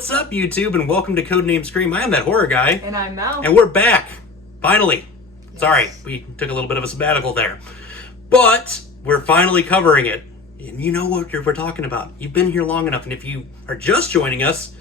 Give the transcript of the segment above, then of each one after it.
What's up, YouTube, and welcome to Codename Scream. I am that horror guy. And I'm Mel. And we're back. Finally. Yes. Sorry, we took a little bit of a sabbatical there. But we're finally covering it. And you know what we're talking about. You've been here long enough, and if you are just joining us,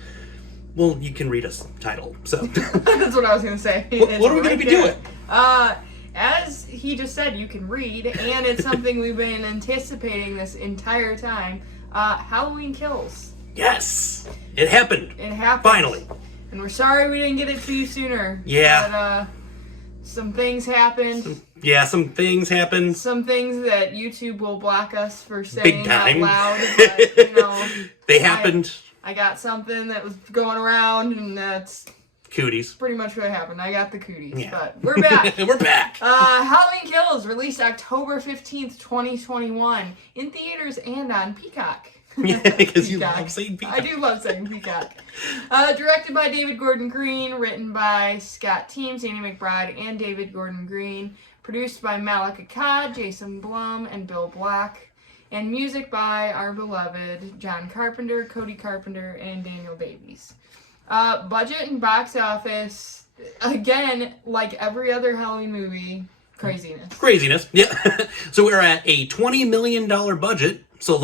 well, you can read us title. So that's what I was going to say. What are we going to be doing? As he just said, you can read, and it's something we've been anticipating this entire time. Halloween Kills. Yes! It happened. It happened. Finally. And we're sorry we didn't get it to you sooner. Yeah. But, some things happened. Some things happened. Some things that YouTube will block us for saying Big time. out loud. But, you know, they happened. I got something that was going around, and that's... Cooties. Pretty much what happened. I got the cooties, yeah. But we're back. We're back. Halloween Kills, released October 15th, 2021, in theaters and on Peacock. Yeah, because you love saying Peacock. I do love saying Peacock. Directed by David Gordon Green, written by Scott Teems, Annie McBride, and David Gordon Green. Produced by Malik Akkad, Jason Blum, and Bill Black. And music by our beloved John Carpenter, Cody Carpenter, and Daniel Davies. Budget and box office, again, like every other Halloween movie, craziness. Yeah. So we're at a $20 million budget. So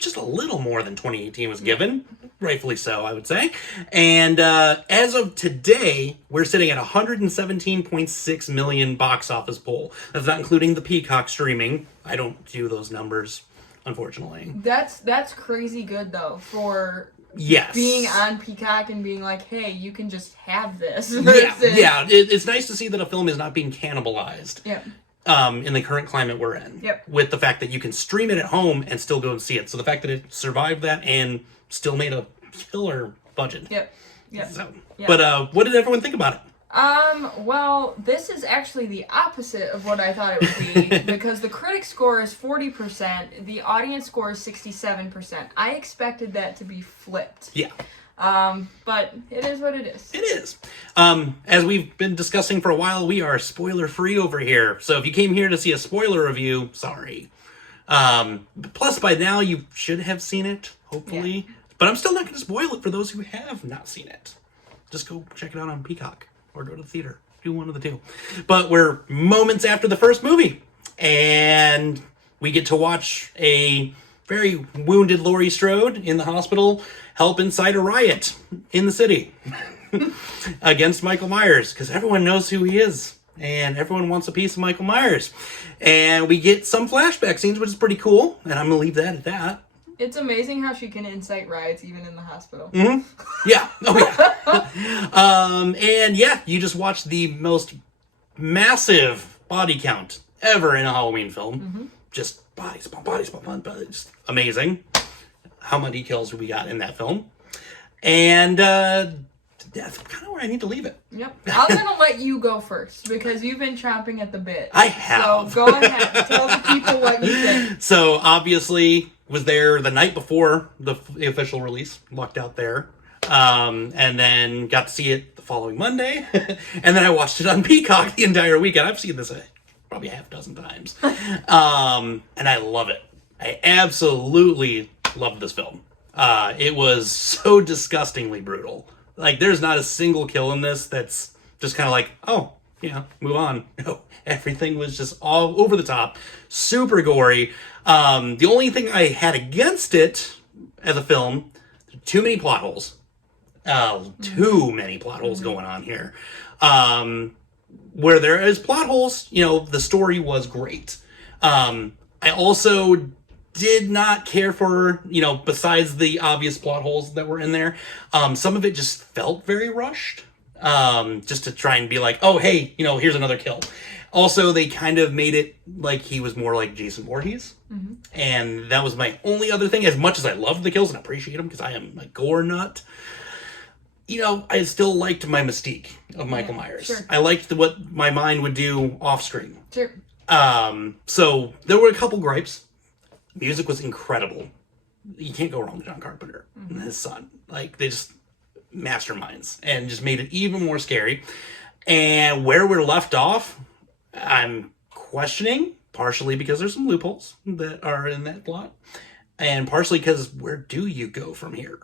just a little more than 2018 was given. Rightfully so, I would say. And as of today, we're sitting at 117.6 million box office pull. That's not including the Peacock streaming. I don't do those numbers, unfortunately. That's crazy good, though, for... Yes. Being on Peacock and being like, hey, you can just have this. Yeah. It's nice to see that a film is not being cannibalized. Yeah. In the current climate we're in. Yep. With the fact that you can stream it at home and still go and see it. So the fact that it survived that and still made a killer budget. Yep. So, yep. But what did everyone think about it? Well, this is actually the opposite of what I thought it would be, because the critic score is 40%, the audience score is 67%. I expected that to be flipped. Yeah. But it is what it is. It is. As we've been discussing for a while, we are spoiler-free over here. So if you came here to see a spoiler review, sorry. Plus, by now, you should have seen it, hopefully. Yeah. But I'm still not going to spoil it for those who have not seen it. Just go check it out on Peacock. Or go to the theater. Do one of the two. But we're moments after the first movie. And we get to watch a very wounded Laurie Strode in the hospital help incite a riot in the city. Against Michael Myers. Because everyone knows who he is. And everyone wants a piece of Michael Myers. And we get some flashback scenes, which is pretty cool. And I'm going to leave that at that. It's amazing how she can incite riots even in the hospital. Mm-hmm. Yeah. Oh, yeah. And yeah, you just watched the most massive body count ever in a Halloween film. Mm-hmm. Just bodies, just amazing. How many kills we got in that film. And that's kind of where I need to leave it. Yep. I'm going to let you go first because you've been chomping at the bit. I have. So go ahead. Tell the people what you think. So obviously... was there the night before the official release, lucked out there, and then got to see it the following Monday, and then I watched it on Peacock the entire weekend. I've seen this probably half a dozen times, and I love it. I absolutely loved this film. It was so disgustingly brutal. Like, there's not a single kill in this that's just kind of like, oh, yeah, move on. No, everything was just all over the top, super gory. The only thing I had against it as a film, too many plot holes. Too many plot holes going on here. Where there is plot holes, the story was great. I also did not care for, besides the obvious plot holes that were in there, some of it just felt very rushed. Just to try and be like, oh, hey, here's another kill. Also, they kind of made it like he was more like Jason Voorhees. Mm-hmm. And that was my only other thing. As much as I loved the kills and appreciate them, because I am a gore nut, I still liked my mystique of Michael Myers. Sure. I liked what my mind would do off screen. Sure. So there were a couple gripes. Music was incredible. You can't go wrong with John Carpenter and his son. Like, they just masterminds and just made it even more scary. And where we're left off, I'm questioning, partially because there's some loopholes that are in that plot, and partially because where do you go from here?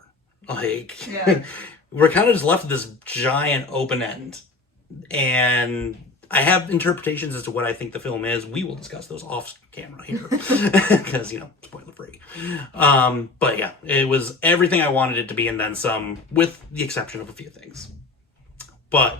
Like, Yeah. we're kind of just left with this giant open end. And I have interpretations as to what I think the film is. We will discuss those off camera here. Because, spoiler free. But yeah, it was everything I wanted it to be and then some, with the exception of a few things. But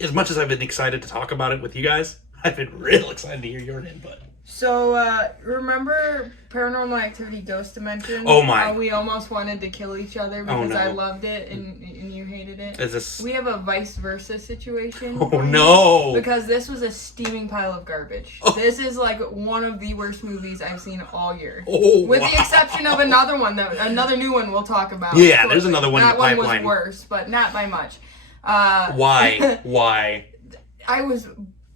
as much as I've been excited to talk about it with you guys, I've been real excited to hear your input. So, remember Paranormal Activity Ghost Dimension? Oh my. How we almost wanted to kill each other because no. I loved it and you hated it? Is this... We have a vice versa situation. Oh no! Because this was a steaming pile of garbage. Oh. This is like one of the worst movies I've seen all year. Oh, With wow. the exception of another one, another new one we'll talk about. Yeah, there's another one in that the one pipeline. was worse, but not by much. Why? Why? I was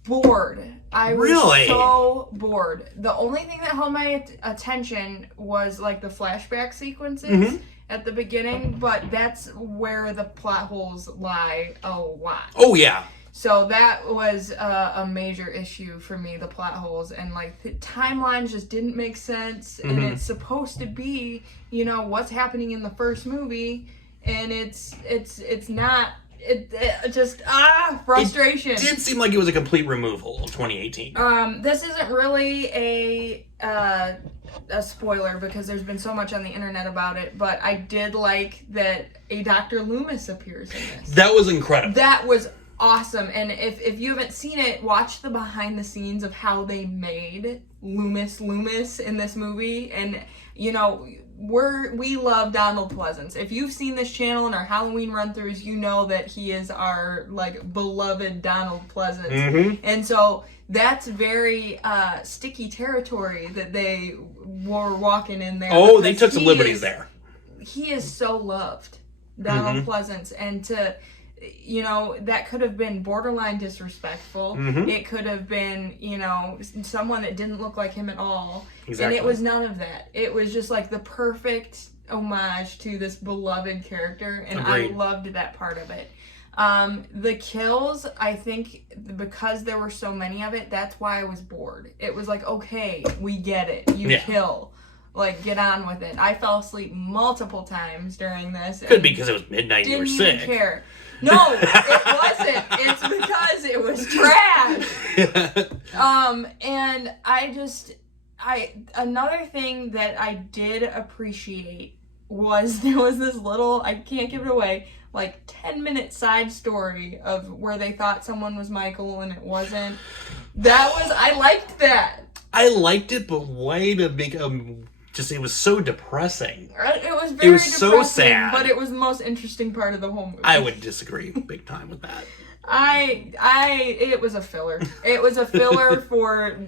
bored. I was Really? so bored. The only thing that held my attention was like the flashback sequences at the beginning, but that's where the plot holes lie a lot. Oh yeah. So that was a major issue for me, the plot holes, and like the timelines just didn't make sense, and it's supposed to be, what's happening in the first movie, and it's not. It just frustration. It did seem like it was a complete removal of 2018. This isn't really a spoiler because there's been so much on the internet about it, but I did like that a Dr. Loomis appears in this. That was incredible. That was awesome, and if you haven't seen it, watch the behind the scenes of how they made Loomis in this movie, and we love Donald Pleasance. If you've seen this channel and our Halloween run-throughs, you know that he is our beloved Donald Pleasance, and so that's very sticky territory that they were walking in there. Oh, they took some liberties there. He is so loved, Donald Pleasance, and that could have been borderline disrespectful. It could have been, someone that didn't look like him at all. Exactly. And it was none of that. It was just like the perfect homage to this beloved character, and Agreed. I loved that part of it. The kills, I think, because there were so many of it, that's why I was bored. It was like, okay, we get it. You kill. Get on with it. I fell asleep multiple times during this. Could be because it was midnight and you were Didn't sick. even care. No, it wasn't. It's because it was trash. And another thing that I did appreciate was there was this little, I can't give it away, 10-minute side story of where they thought someone was Michael and it wasn't. I liked that. I liked it, but way to make it was so depressing. It was very depressing, so sad. but it was the most interesting part of the whole movie. I would disagree big time with that. It was a filler. It was a filler for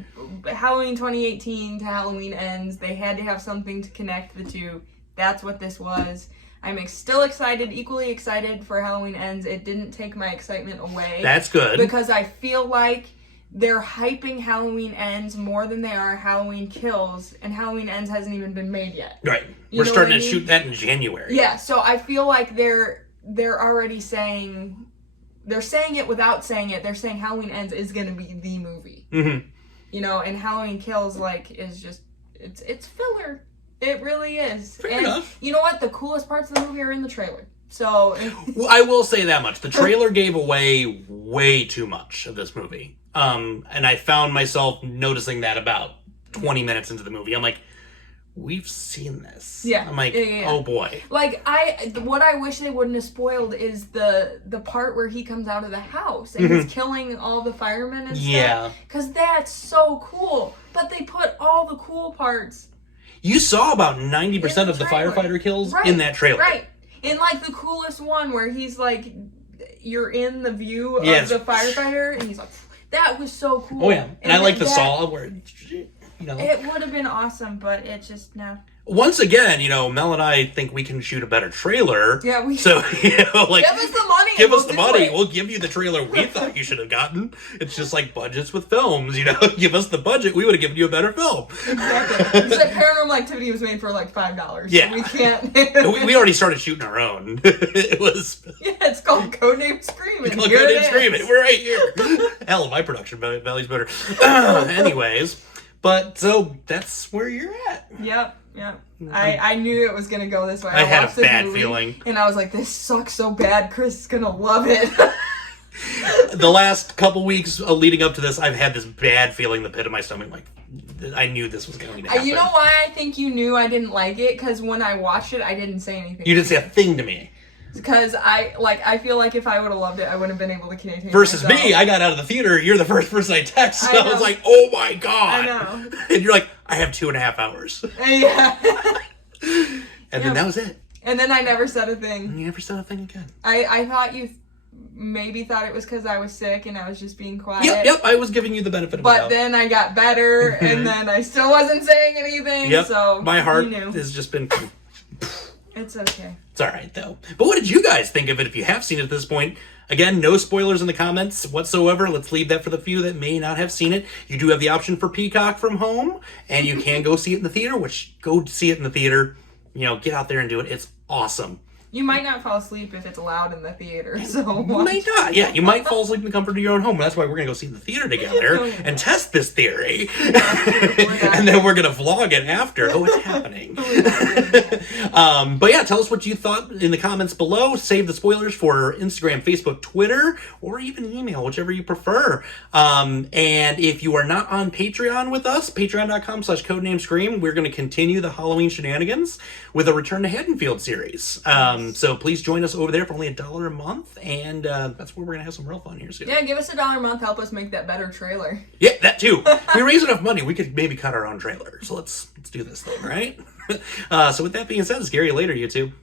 Halloween 2018 to Halloween Ends. They had to have something to connect the two. That's what this was. I'm still excited, equally excited for Halloween Ends. It didn't take my excitement away. That's good. Because I feel like they're hyping Halloween Ends more than they are Halloween Kills, and Halloween Ends hasn't even been made yet. Right. You We're know starting what I to mean? shoot that in January. Yeah, so I feel like they're already saying, they're saying it without saying it. They're saying Halloween Ends is going to be the movie. And Halloween Kills is just, it's filler. It really is. Fair enough. You know what? The coolest parts of the movie are in the trailer. So Well, I will say that much. The trailer gave away way too much of this movie. And I found myself noticing that about 20 minutes into the movie. I'm like, we've seen this. Yeah. I'm like, oh boy. What I wish they wouldn't have spoiled is the part where he comes out of the house and he's killing all the firemen and stuff. Yeah. Because that's so cool. But they put all the cool parts. You saw about 90% in of the trailer. firefighter kills in that trailer. Right. In the coolest one where he's you're in the view of the firefighter and he's like, that was so cool. Oh yeah. And I like the saw where, it would have been awesome, but it just, no. Once again, Mel and I think we can shoot a better trailer. Yeah, we So, give us the money. Give us the money. We'll give you the trailer we thought you should have gotten. It's just like budgets with films, Give us the budget, we would have given you a better film. Exactly. Except Paranormal Activity was made for $5. Yeah. So we can't. we already started shooting our own. It was. Yeah, it's called Codename Screaming. It's called Codename Screaming. We're right here. Hell, my production value's better. Anyways, but so that's where you're at. Yep. Yeah. I knew it was going to go this way. I had a watched this bad movie, feeling. And I was like, this sucks so bad. Chris is going to love it. The last couple weeks leading up to this, I've had this bad feeling in the pit of my stomach. Like, I knew this was going to happen. You know why I think you knew I didn't like it? Because when I watched it, I didn't say anything. You didn't say a thing to me. Because I feel like if I would have loved it, I wouldn't have been able to contain Versus myself. me, I got out of the theater. You're the first person I text. So I I was know. like, oh my God. I know. And you're like, I have 2.5 hours. Yeah. And then that was it. And then I never said a thing. And you never said a thing again. I thought you maybe thought it was because I was sick and I was just being quiet. Yep, I was giving you the benefit of the doubt. But then I got better, and then I still wasn't saying anything. Yep, So my heart you knew. has just been... It's okay. It's all right, though. But what did you guys think of it if you have seen it at this point? Again, no spoilers in the comments whatsoever. Let's leave that for the few that may not have seen it. You do have the option for Peacock from home, and you can go see it in the theater, which go see it in the theater. You know, get out there and do it. It's awesome. You might not fall asleep if it's loud in the theater, so You might not. Yeah, you might fall asleep in the comfort of your own home. That's why we're going to go see it in the theater together and test this theory. And then we're going to vlog it after. Oh, it's happening. But yeah, tell us what you thought in the comments below. Save the spoilers for Instagram, Facebook, Twitter, or even email, whichever you prefer. And if you are not on Patreon with us, patreon.com/codenamescream, we're going to continue the Halloween shenanigans with a Return to Haddonfield series. So please join us over there for only $1 a month, and that's where we're gonna have some real fun here soon. Yeah, give us $1 a month. Help us make that better trailer. Yeah, that too. We raise enough money, we could maybe cut our own trailer. So let's do this thing, right? So with that being said, scary later, YouTube.